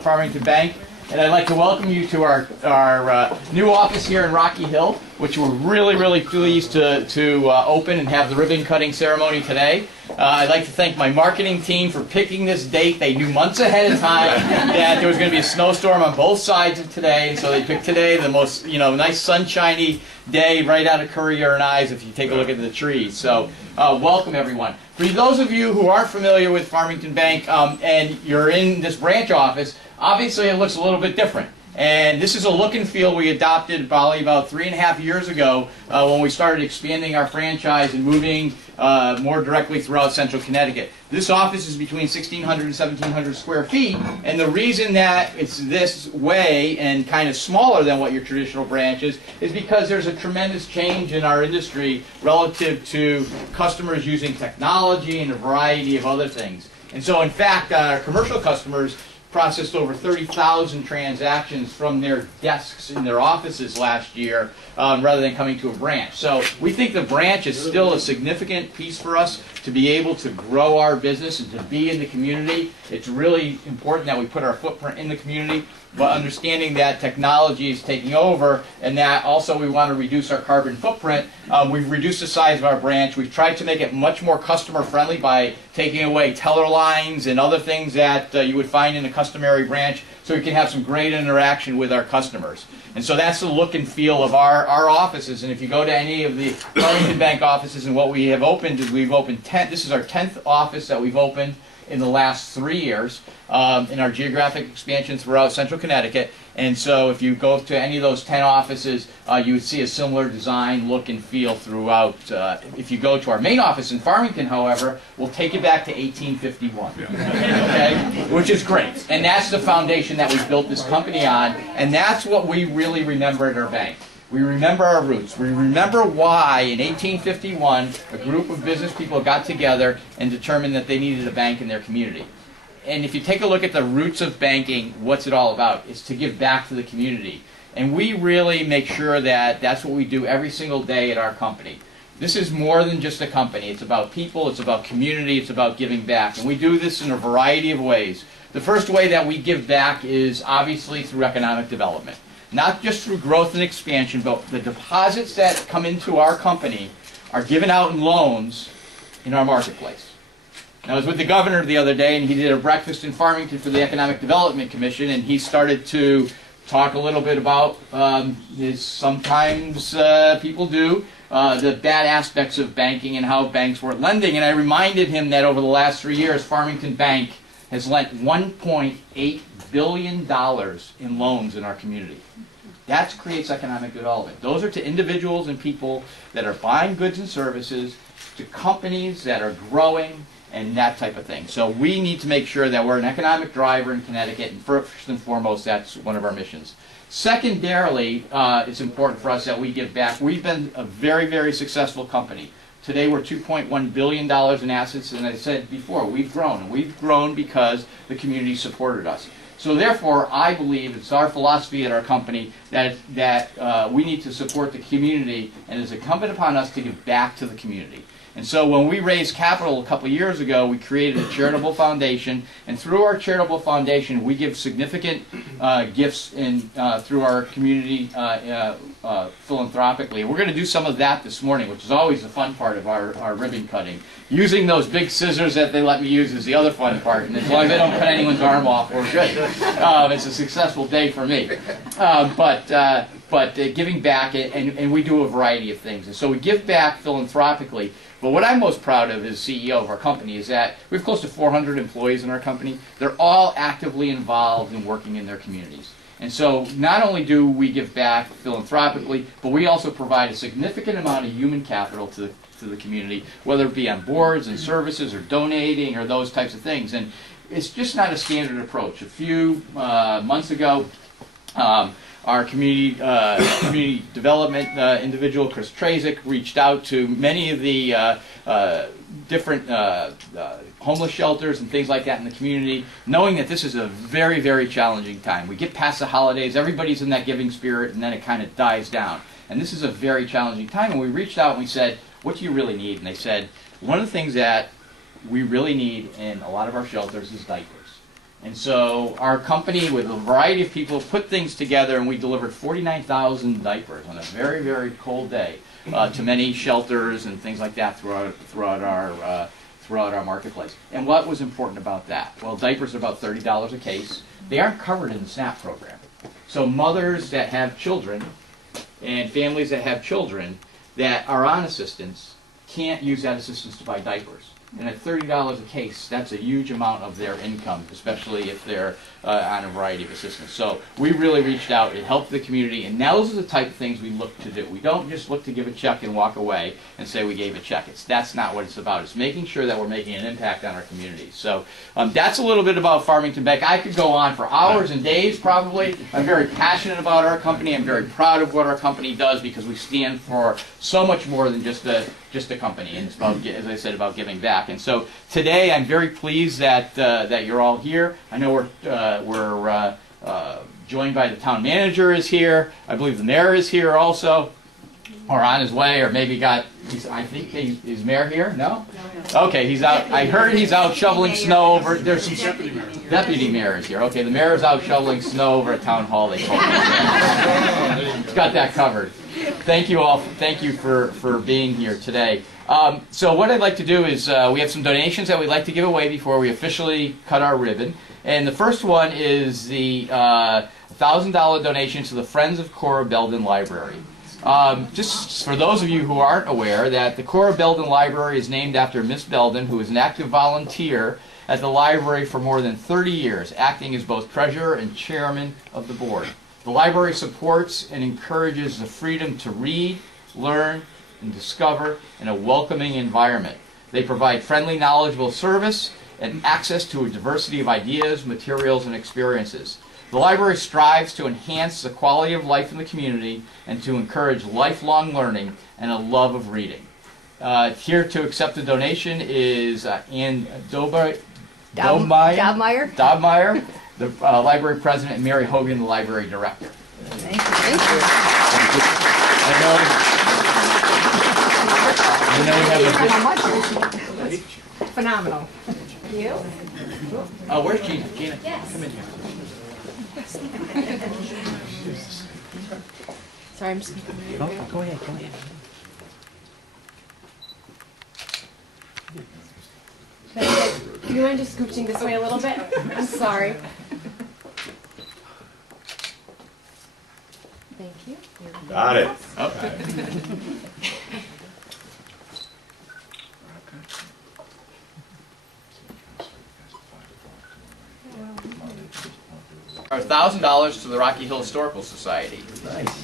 Farmington Bank, and I'd like to welcome you to our new office here in Rocky Hill, which we're really pleased to open and have the ribbon cutting ceremony today. I'd like to thank my marketing team for picking this date. They knew months ahead of time that there was going to be a snowstorm on both sides of today, and so they picked today, the most nice sunshiny day right out of Currier and Eyes if you take a look at the trees. So welcome everyone. For those of you who aren't familiar with Farmington Bank and you're in this branch office, obviously it looks a little bit different. And this is a look and feel we adopted probably about 3.5 years ago when we started expanding our franchise and moving more directly throughout central Connecticut. This office is between 1,600 and 1,700 square feet, and the reason that it's this way and kind of smaller than what your traditional branch is because there's a tremendous change in our industry relative to customers using technology and a variety of other things. And so in fact, our commercial customers processed over 30,000 transactions from their desks in their offices last year rather than coming to a branch. So we think the branch is still a significant piece for us to be able to grow our business and to be in the community. It's really important that we put our footprint in the community, but understanding that technology is taking over and that also we want to reduce our carbon footprint. We've reduced the size of our branch. We've tried to make it much more customer friendly by taking away teller lines and other things that you would find in a customary branch so we can have some great interaction with our customers. And so that's the look and feel of our offices. And if you go to any of the Farmington Bank offices, and what we have opened is we've opened 10, this is our 10th office that we've opened in the last 3 years in our geographic expansion throughout central Connecticut. And so if you go to any of those 10 offices, you would see a similar design, look, and feel throughout. If you go to our main office in Farmington, however, we'll take you back to 1851, okay? Which is great. And that's the foundation that we built this company on, and that's what we really remember at our bank. We remember our roots. We remember why in 1851 a group of business people got together and determined that they needed a bank in their community. And if you take a look at the roots of banking, what's it all about? It's to give back to the community. And we really make sure that that's what we do every single day at our company. This is more than just a company. It's about people, it's about community, it's about giving back. And we do this in a variety of ways. The first way that we give back is obviously through economic development. Not just through growth and expansion, but the deposits that come into our company are given out in loans in our marketplace. I was with the governor the other day, and he did a breakfast in Farmington for the Economic Development Commission, and he started to talk a little bit about, as sometimes people do, the bad aspects of banking and how banks weren't lending. And I reminded him that over the last 3 years, Farmington Bank has lent $1.8 billion in loans in our community. That creates economic development. Those are to individuals and people that are buying goods and services, to companies that are growing, and that type of thing. So we need to make sure that we're an economic driver in Connecticut, and first and foremost, that's one of our missions. Secondarily, it's important for us that we give back. We've been a very successful company. Today we're $2.1 billion in assets, and as I said before, we've grown. And we've grown because the community supported us. So therefore, I believe it's our philosophy at our company that we need to support the community, and it's incumbent upon us to give back to the community. And so when we raised capital a couple of years ago, we created a charitable foundation, and through our charitable foundation, we give significant gifts through our community philanthropically. We're going to do some of that this morning, which is always the fun part of our ribbon cutting. Using those big scissors that they let me use is the other fun part, and as long as they don't cut anyone's arm off, we're good. It's a successful day for me. But giving back, and we do a variety of things. And so we give back philanthropically. But what I'm most proud of as CEO of our company is that we have close to 400 employees in our company. They're all actively involved in working in their communities. And so not only do we give back philanthropically, but we also provide a significant amount of human capital to the community, whether it be on boards and services or donating or those types of things. And it's just not a standard approach. A few months ago, our community development individual, Chris Trazik, reached out to many of the different homeless shelters and things like that in the community, knowing that this is a very challenging time. We get past the holidays, everybody's in that giving spirit, and then it kind of dies down. And this is a very challenging time, and we reached out and we said, what do you really need? And they said, one of the things that we really need in a lot of our shelters is diapers. And so our company, with a variety of people, put things together, and we delivered 49,000 diapers on a very, very cold day to many shelters and things like that throughout our marketplace. And what was important about that? Well, diapers are about $30 a case. They aren't covered in the SNAP program. So mothers that have children and families that have children that are on assistance can't use that assistance to buy diapers. And at $30 a case, that's a huge amount of their income, especially if they're on a variety of assistance. So we really reached out, it helped the community, and now those are the type of things we look to do. We don't just look to give a check and walk away and say we gave a check. That's not what it's about. It's making sure that we're making an impact on our community. So that's a little bit about Farmington Bank. I could go on for hours and days probably. I'm very passionate about our company. I'm very proud of what our company does because we stand for so much more than just a company, and it's about, as I said, about giving back. And so today, I'm very pleased that that you're all here. I know we're joined by the town manager is here. I believe the mayor is here also, or on his way, or maybe I think is mayor here? No. Okay, he's out. I heard he's out shoveling snow over. There's some deputy mayor is here. Okay, the mayor is out shoveling snow over at town hall. They told me. He's got that covered. Thank you all. Thank you for being here today. So what I'd like to do is we have some donations that we'd like to give away before we officially cut our ribbon. And the first one is the $1,000 donation to the Friends of Cora Belden Library. Just for those of you who aren't aware, that the Cora Belden Library is named after Miss Belden, who is an active volunteer at the library for more than 30 years, acting as both treasurer and chairman of the board. The library supports and encourages the freedom to read, learn, and discover in a welcoming environment. They provide friendly, knowledgeable service and access to a diversity of ideas, materials, and experiences. The library strives to enhance the quality of life in the community and to encourage lifelong learning and a love of reading. Here to accept the donation is Ann Dobmeyer, the library president, and Mary Hogan, the library director. Thank you. Thank you. I know we have a phenomenal. You? where's Gina? Gina, Yes. come in here. Sorry, I'm just going to Go ahead, go ahead. Do you mind just scooching this way a little bit? I'm sorry. Thank you. Got it. Our $1,000 to the Rocky Hill Historical Society. Nice.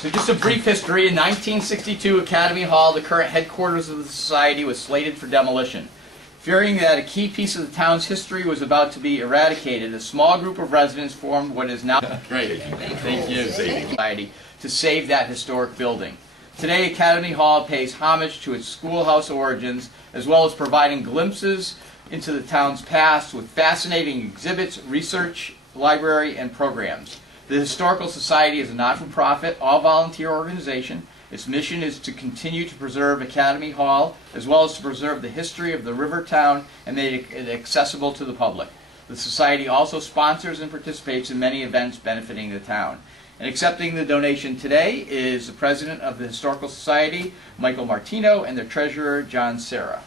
So just a brief history. In 1962, Academy Hall, the current headquarters of the society, was slated for demolition. Fearing that a key piece of the town's history was about to be eradicated, a small group of residents formed what is now great. Thank you. Society to save that historic building. Today, Academy Hall pays homage to its schoolhouse origins, as well as providing glimpses into the town's past with fascinating exhibits, research, library, and programs. The Historical Society is a not-for-profit, all-volunteer organization. Its mission is to continue to preserve Academy Hall, as well as to preserve the history of the river town and make it accessible to the public. The Society also sponsors and participates in many events benefiting the town. And accepting the donation today is the President of the Historical Society, Michael Martino, and their Treasurer, John Serra.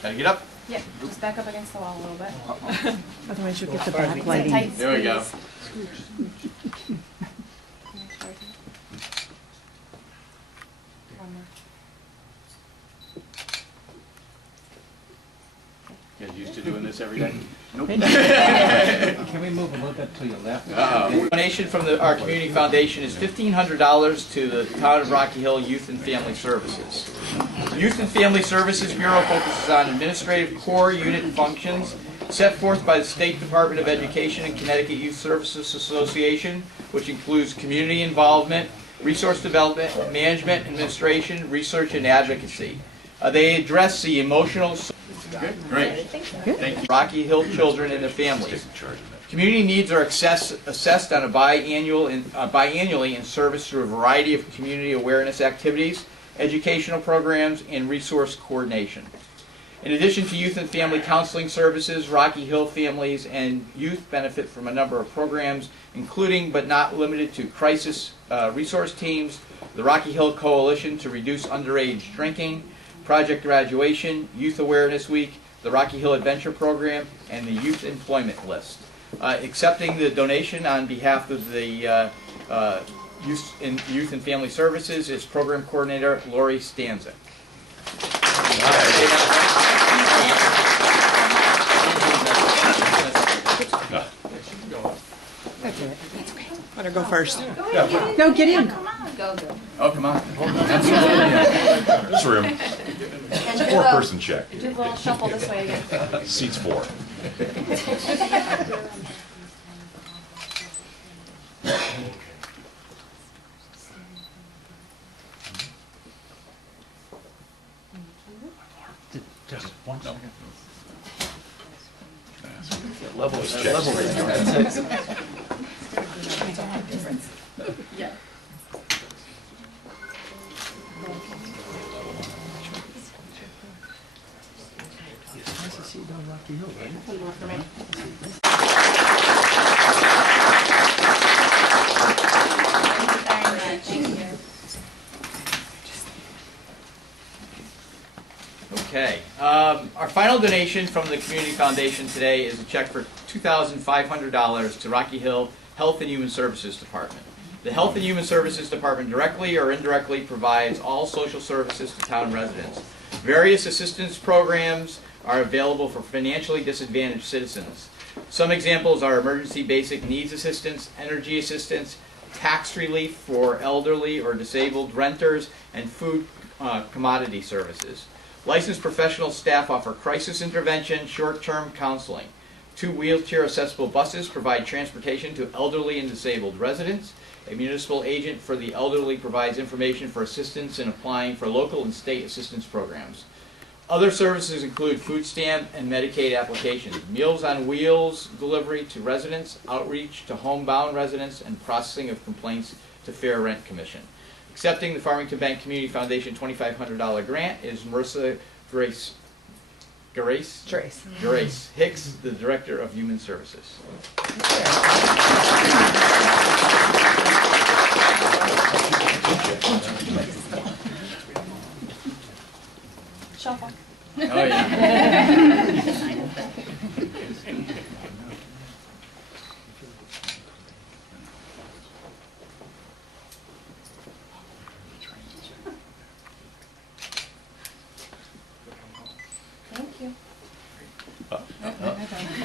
Gotta get up. Yeah, just back up against the wall a little bit. Otherwise you'll get the backlighting. There we go. You guys used to doing this every day? Nope. Can we move a little bit to your left? Donation from our community foundation is $1,500 to the Town of Rocky Hill Youth and Family Services. Youth and Family Services Bureau focuses on administrative core unit functions set forth by the State Department of Education and Connecticut Youth Services Association, which includes community involvement, resource development, management, administration, research, and advocacy. They address the emotional... Great. Thank you. Rocky Hill children and their families. Community needs are assessed on a biannually in service through a variety of community awareness activities, educational programs, and resource coordination. In addition to youth and family counseling services, Rocky Hill families and youth benefit from a number of programs, including but not limited to crisis resource teams, the Rocky Hill Coalition to Reduce Underage Drinking, Project Graduation, Youth Awareness Week, the Rocky Hill Adventure Program, and the Youth Employment List. Accepting the donation on behalf of the Youth and Family Services is Program Coordinator Lori Stanzik. That's it. Let her go first. Go, get in. Oh, come on. This room. It's a four-person check. Do a little shuffle this way again. Seats four. Just one second. Level is checked. Okay. Our final donation from the Community Foundation today is a check for $2,500 to Rocky Hill Health and Human Services Department. The Health and Human Services Department directly or indirectly provides all social services to town residents. Various assistance programs are available for financially disadvantaged citizens. Some examples are emergency basic needs assistance, energy assistance, tax relief for elderly or disabled renters, and food commodity services. Licensed professional staff offer crisis intervention, short-term counseling. 2 wheelchair-accessible buses provide transportation to elderly and disabled residents. A municipal agent for the elderly provides information for assistance in applying for local and state assistance programs. Other services include food stamp and Medicaid applications, Meals on Wheels delivery to residents, outreach to homebound residents, and processing of complaints to Fair Rent Commission. Accepting the Farmington Bank Community Foundation $2,500 grant is Marissa Grace Hicks, the Director of Human Services. Shuffle. Oh, yeah. Thank you.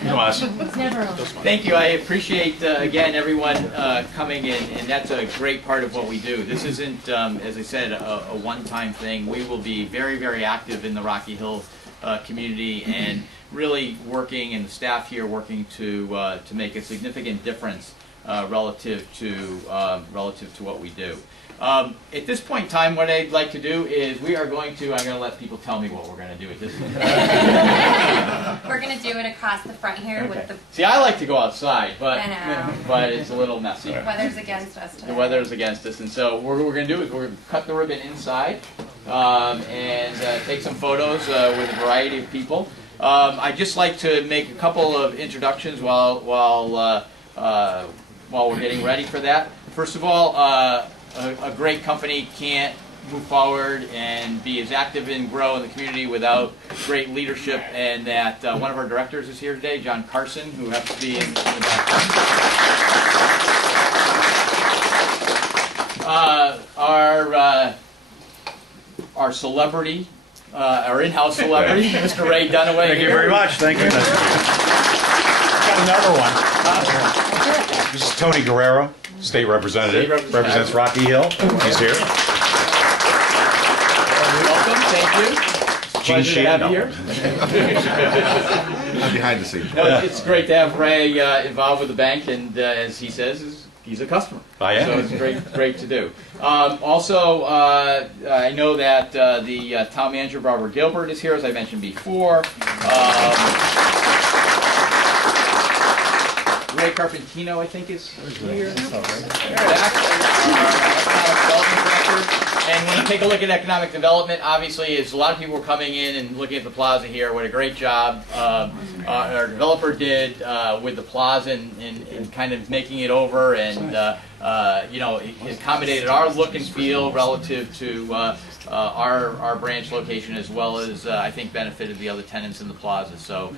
Come on. It's never over. Thank you. I appreciate, again, everyone coming in, and that's a great part of what we do. This isn't, as I said, a one-time thing. We will be very, very active in the Rocky Hill community and really working, and the staff here working to make a significant difference relative to what we do. At this point in time, what I'd like to do is I'm going to let people tell me what we're going to do at this point. We're going to do it across the front here Okay. with the See, I like to go outside, but I know. but it's a little messy. weather's against us today. The weather is against us, and so what we're going to do is we're going to cut the ribbon inside and take some photos with a variety of people. I'd just like to make a couple of introductions while we're getting ready for that. First of all, a great company can't move forward and be as active and grow in the community without great leadership, and that one of our directors is here today, John Carson, who happens to be in the back. Our celebrity, our in-house celebrity, Mr. Ray Dunaway. Thank you very much. Thank you. Got another one. This is Tony Guerrero, State Representative. Represents Rocky Hill. He's here. Welcome, thank you. Gene Pleasure to have you here. I'm behind the scenes. No, it's great to have Ray involved with the bank, and as he says, he's a customer. I am. So it's great to do. Also, I know that the town manager, Barbara Gilbert, is here, as I mentioned before. Carpentino, I think, is here. Back. Economic Development Director. And when you take a look at economic development, obviously, as a lot of people were coming in and looking at the plaza here, what a great job our developer did with the plaza and kind of making it over, and you know, it accommodated our look and feel relative to our branch location, as well as I think benefited the other tenants in the plaza. So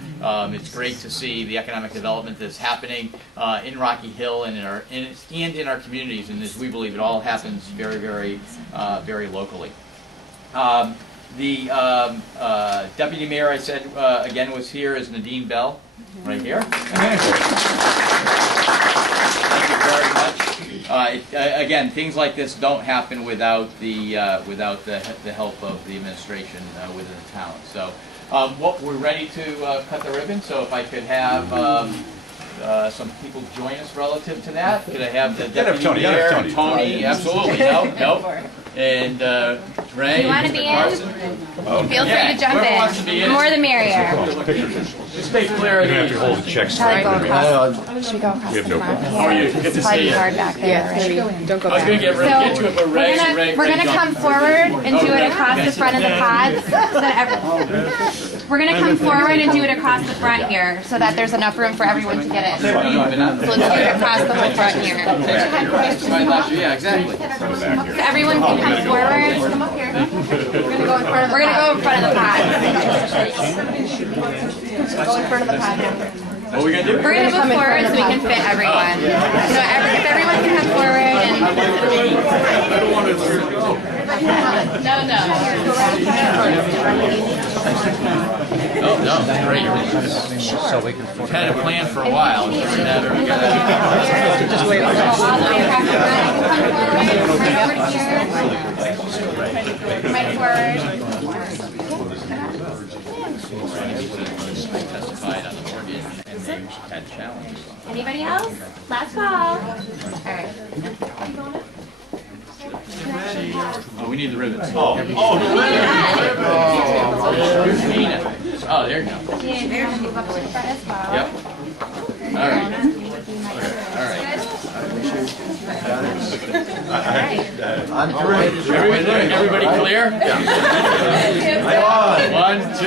it's great to see the economic development that's happening in Rocky Hill and in our communities, and as we believe it all happens very, very locally. The deputy mayor, I said again, was here, is Nadine Bell, right here. Thank you very much. Again, things like this don't happen without the help of the administration within the town. So, we're ready to cut the ribbon. So, if I could have some people join us relative to that. Could I have the deputy mayor, Tony? Absolutely. No. And Ray, You want to be in? Carson. Feel free to jump whoever wants to be in. in. The more the merrier. Just make clear. You're going to have to hold the checks. Shall I go across? Should we go across We have the no front? problem. How are you? Good to see you. Hard back there, right? Don't go I was going to back. get to it, but Ray, We're gonna come forward and do it across the front of the pods. So that we're gonna come forward and do it across the front here, so that there's enough room for everyone to get in. So let's do it across the whole front here. Yeah, exactly. So everyone can come forward. Come up here. We're gonna go in front of the pod. Go in front of the pod now. What are we going to do? We're gonna move forward so we can fit everyone. So if everyone can come forward and. No, great. So we can. We've had a plan for a while. It's just a matter of Just wait. All the way across the front. Come forward. testified on the mortgage and they had challenges. Anybody else? Last call. All right. Oh, we need the ribbons. Yeah. Oh, there you go. Yeah, move up to the front as well. Yep. All right. All right. Everybody clear? Yeah. 1, 2,